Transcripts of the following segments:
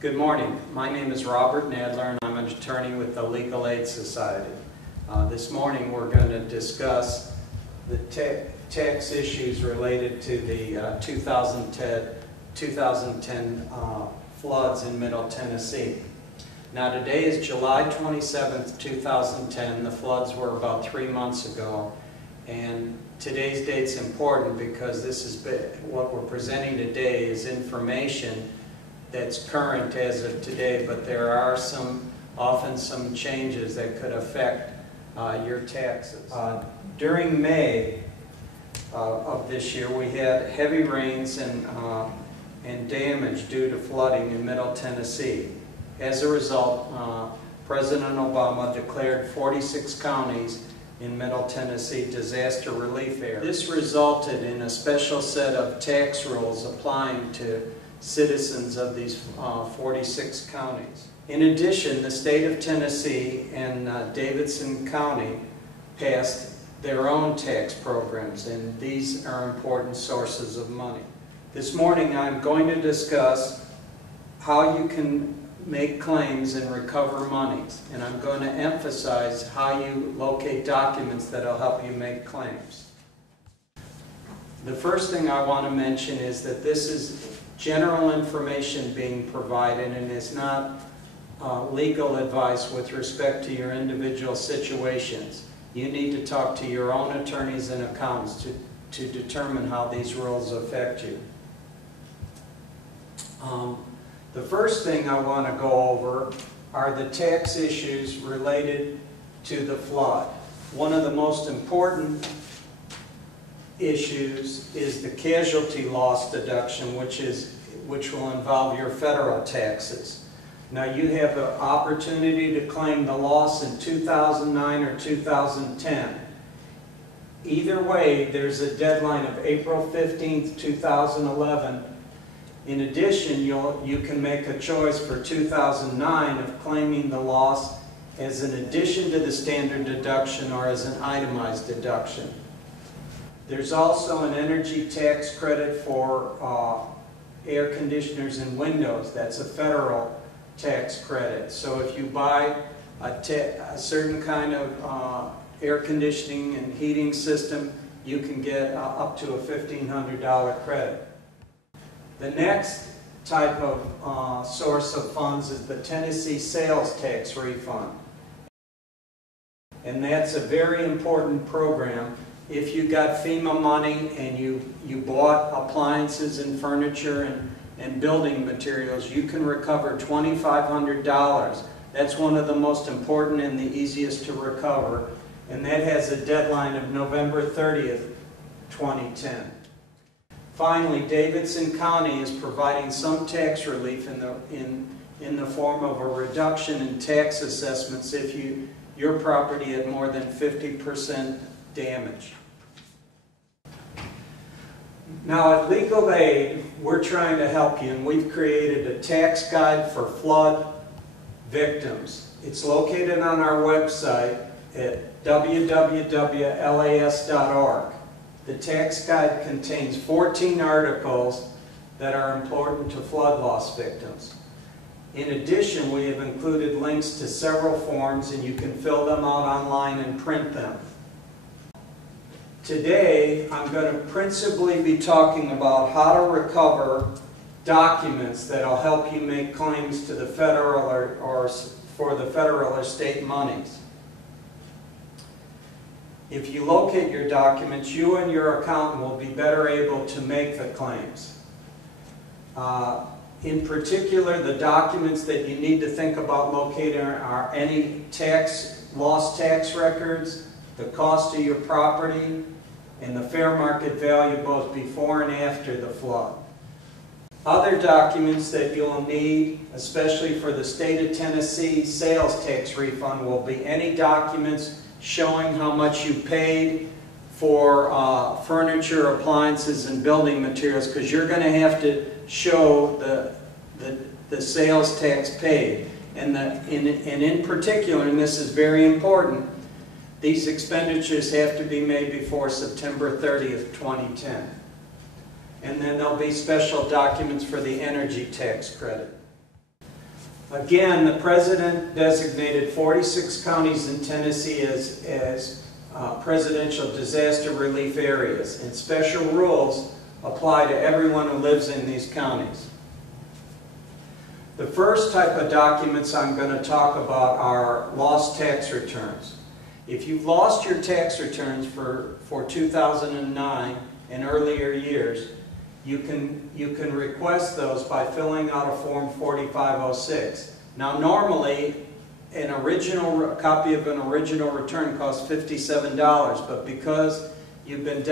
Good morning. My name is Robert Nadler and I'm an attorney with the Legal Aid Society. This morning we're going to discuss the tax issues related to the 2010 floods in Middle Tennessee. Now today is July 27th, 2010. The floods were about 3 months ago, and today's date's important because this is what we're presenting today is information that's current as of today, but there are often some changes that could affect your taxes. During May of this year, we had heavy rains and damage due to flooding in Middle Tennessee. As a result, President Obama declared 46 counties in Middle Tennessee disaster relief areas. This resulted in a special set of tax rules applying to citizens of these 46 counties. In addition, the state of Tennessee and Davidson County passed their own tax programs, and these are important sources of money. This morning I'm going to discuss how you can make claims and recover monies, and I'm going to emphasize how you locate documents that will help you make claims. The first thing I want to mention is that this is general information being provided and is not legal advice with respect to your individual situations. You need to talk to your own attorneys and accountants to determine how these rules affect you. The first thing I want to go over are the tax issues related to the flood. One of the most important issues is the casualty loss deduction, which will involve your federal taxes. Now you have the opportunity to claim the loss in 2009 or 2010. Either way, there's a deadline of April 15th, 2011. In addition, you can make a choice for 2009 of claiming the loss as an addition to the standard deduction or as an itemized deduction. There's also an energy tax credit for air conditioners and windows. That's a federal tax credit. So if you buy a certain kind of air conditioning and heating system, you can get up to a $1,500 credit. The next type of source of funds is the Tennessee sales tax refund. And that's a very important program. If you got FEMA money and you bought appliances and furniture and building materials, you can recover $2,500. That's one of the most important and the easiest to recover. And that has a deadline of November 30th, 2010. Finally, Davidson County is providing some tax relief in the form of a reduction in tax assessments if your property had more than 50% damage. Now at Legal Aid, we're trying to help you, and we've created a tax guide for flood victims. It's located on our website at www.las.org. The tax guide contains 14 articles that are important to flood loss victims. In addition, we have included links to several forms, and you can fill them out online and print them. Today, I'm going to principally be talking about how to recover documents that will help you make claims to the federal or for the federal or state monies. If you locate your documents, you and your accountant will be better able to make the claims. In particular, the documents that you need to think about locating are any lost tax records, the cost of your property, and the fair market value both before and after the flood. Other documents that you'll need, especially for the state of Tennessee sales tax refund, will be any documents showing how much you paid for furniture, appliances, and building materials, because you're going to have to show the sales tax paid. And in particular, and this is very important, these expenditures have to be made before September 30th, 2010. And then there'll be special documents for the energy tax credit. Again, the President designated 46 counties in Tennessee as presidential disaster relief areas, and special rules apply to everyone who lives in these counties. The first type of documents I'm going to talk about are lost tax returns. If you've lost your tax returns for 2009 and earlier years, you can request those by filling out a Form 4506. Now normally, a copy of an original return costs $57, but because you've been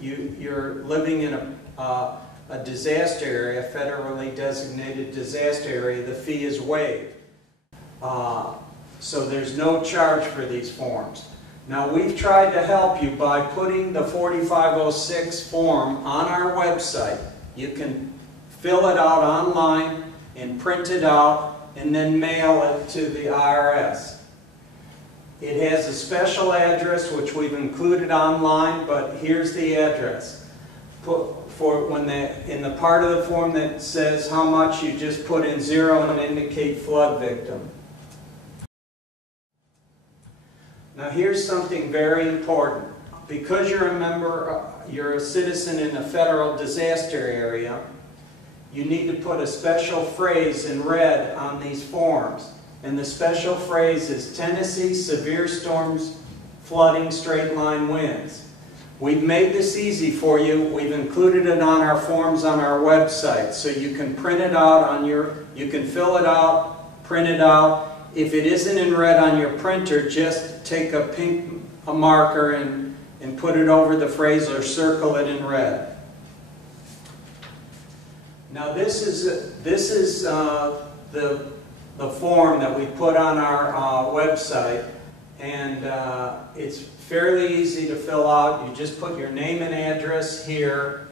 you're living in a disaster area, federally designated disaster area, the fee is waived. So there's no charge for these forms. Now we've tried to help you by putting the 4506 form on our website. You can fill it out online and print it out and then mail it to the IRS. It has a special address which we've included online, but here's the address. In the part of the form that says how much, you just put in 0 and indicate flood victim. Now here's something very important. Because you're a member, you're a citizen in a federal disaster area, you need to put a special phrase in red on these forms. And the special phrase is Tennessee severe storms, flooding, straight line winds. We've made this easy for you. We've included it on our forms on our website. So you can print it out you can fill it out, print it out. If it isn't in red on your printer, just take a marker and put it over the phrase or circle it in red. Now this is the form that we put on our website, and it's fairly easy to fill out. You just put your name and address here,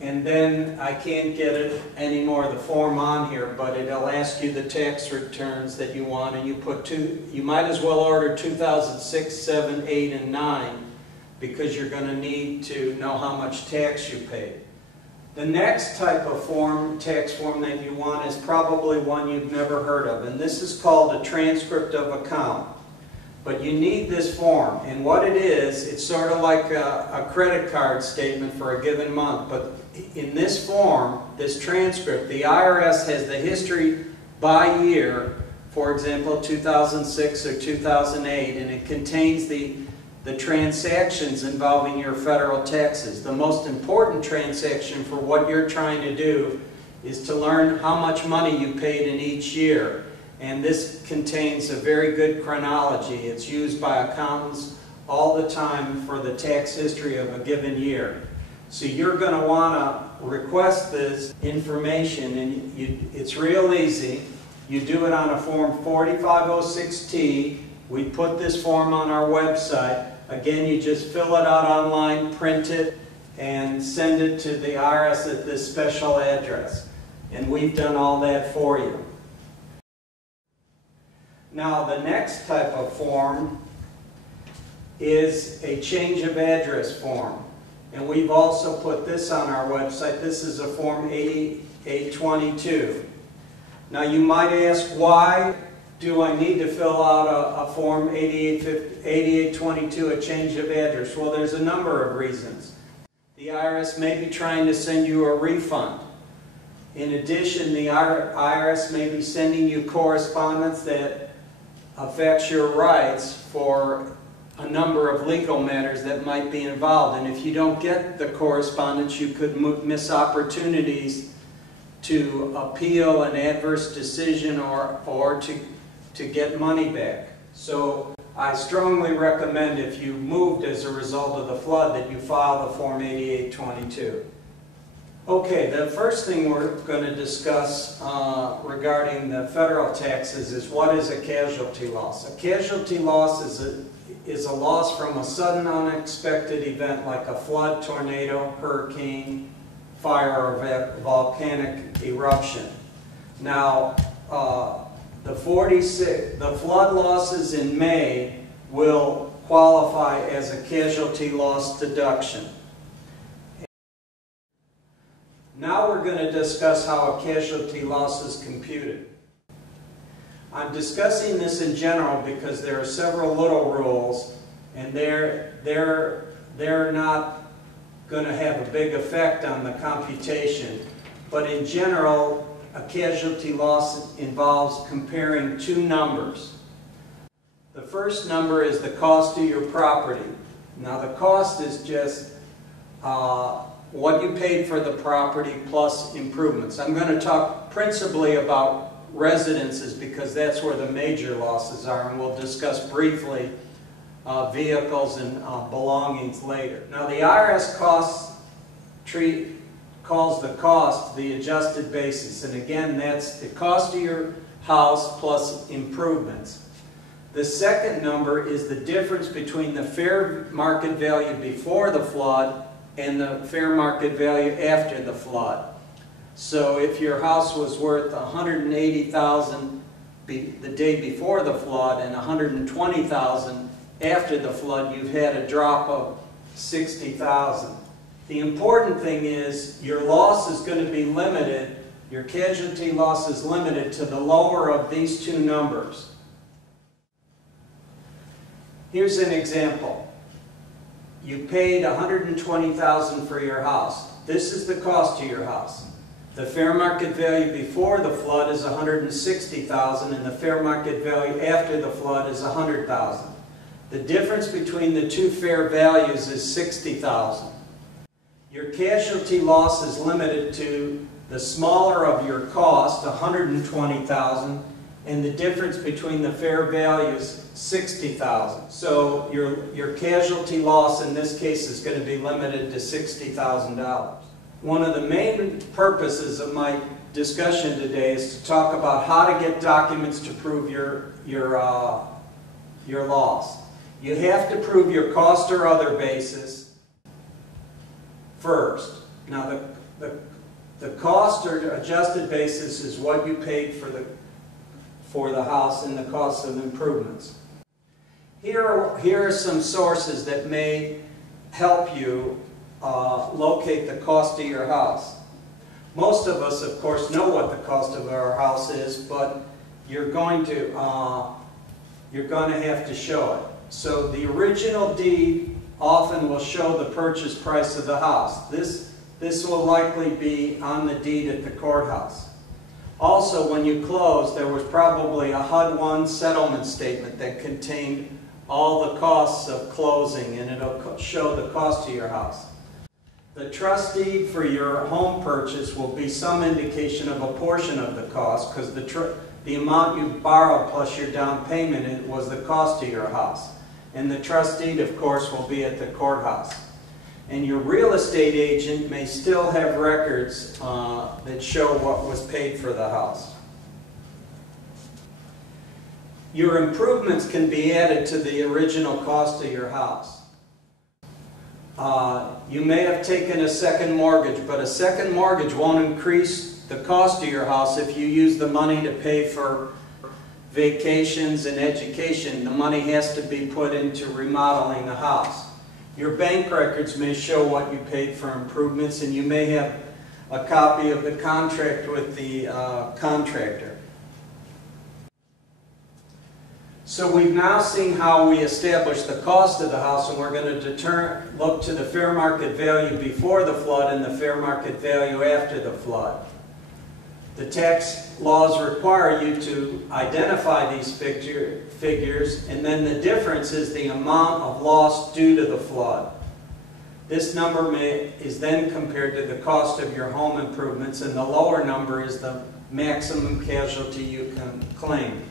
and then I can't get it anymore, the form on here, but it'll ask you the tax returns that you want, and you might as well order 2006, 7, 8, and 9, because you're going to need to know how much tax you paid. The next type of tax form that you want is probably one you've never heard of, and this is called a transcript of account. But you need this form, and what it is, it's sort of like a credit card statement for a given month, but in this form, this transcript, the IRS has the history by year, for example 2006 or 2008, and it contains the transactions involving your federal taxes. The most important transaction for what you're trying to do is to learn how much money you paid in each year. And this contains a very good chronology. It's used by accountants all the time for the tax history of a given year. So you're going to want to request this information, and it's real easy. You do it on a Form 4506T. We put this form on our website. Again, you just fill it out online, print it, and send it to the IRS at this special address. And we've done all that for you. Now, the next type of form is a change of address form. And we've also put this on our website. This is a Form 8822. Now, you might ask, why do I need to fill out a Form 8822, a change of address? Well, there's a number of reasons. The IRS may be trying to send you a refund. In addition, the IRS may be sending you correspondence that affects your rights for a number of legal matters that might be involved. And if you don't get the correspondence, you could miss opportunities to appeal an adverse decision or to get money back. So I strongly recommend, if you moved as a result of the flood, that you file the Form 8822. Okay, the first thing we're going to discuss regarding the federal taxes is what is a casualty loss. A casualty loss is a loss from a sudden unexpected event like a flood, tornado, hurricane, fire, or volcanic eruption. Now, the flood losses in May will qualify as a casualty loss deduction. Now we're going to discuss how a casualty loss is computed. I'm discussing this in general because there are several little rules, and they're not going to have a big effect on the computation. But in general, a casualty loss involves comparing two numbers. The first number is the cost of your property. Now the cost is just what you paid for the property plus improvements. I'm going to talk principally about residences because that's where the major losses are, and we'll discuss briefly vehicles and belongings later. Now the IRS calls the cost the adjusted basis, and again that's the cost of your house plus improvements. The second number is the difference between the fair market value before the flood and the fair market value after the flood. So if your house was worth $180,000 the day before the flood and $120,000 after the flood, you've had a drop of $60,000. The important thing is your loss is going to be limited, your casualty loss is limited to the lower of these two numbers. Here's an example. You paid $120,000 for your house. This is the cost of your house. The fair market value before the flood is $160,000 and the fair market value after the flood is $100,000. The difference between the two fair values is $60,000. Your casualty loss is limited to the smaller of your cost, $120,000, and the difference between the fair values, $60,000. So your casualty loss in this case is going to be limited to $60,000. One of the main purposes of my discussion today is to talk about how to get documents to prove your loss. You have to prove your cost or other basis first. Now the cost or adjusted basis is what you paid for the house and the cost of improvements. Here are some sources that may help you locate the cost of your house. Most of us, of course, know what the cost of our house is, but you're going to have to show it. So the original deed often will show the purchase price of the house. This will likely be on the deed at the courthouse. Also, when you closed, there was probably a HUD-1 settlement statement that contained all the costs of closing, and it'll show the cost of your house. The trust deed for your home purchase will be some indication of a portion of the cost, because the amount you borrowed plus your down payment was the cost of your house. And the trust deed, of course, will be at the courthouse. And your real estate agent may still have records that show what was paid for the house. Your improvements can be added to the original cost of your house. You may have taken a second mortgage, but a second mortgage won't increase the cost of your house if you use the money to pay for vacations and education. The money has to be put into remodeling the house. Your bank records may show what you paid for improvements, and you may have a copy of the contract with the contractor. So we've now seen how we establish the cost of the house, and we're going to look to the fair market value before the flood and the fair market value after the flood. The tax laws require you to identify these figures, and then the difference is the amount of loss due to the flood. This number is then compared to the cost of your home improvements, and the lower number is the maximum casualty you can claim.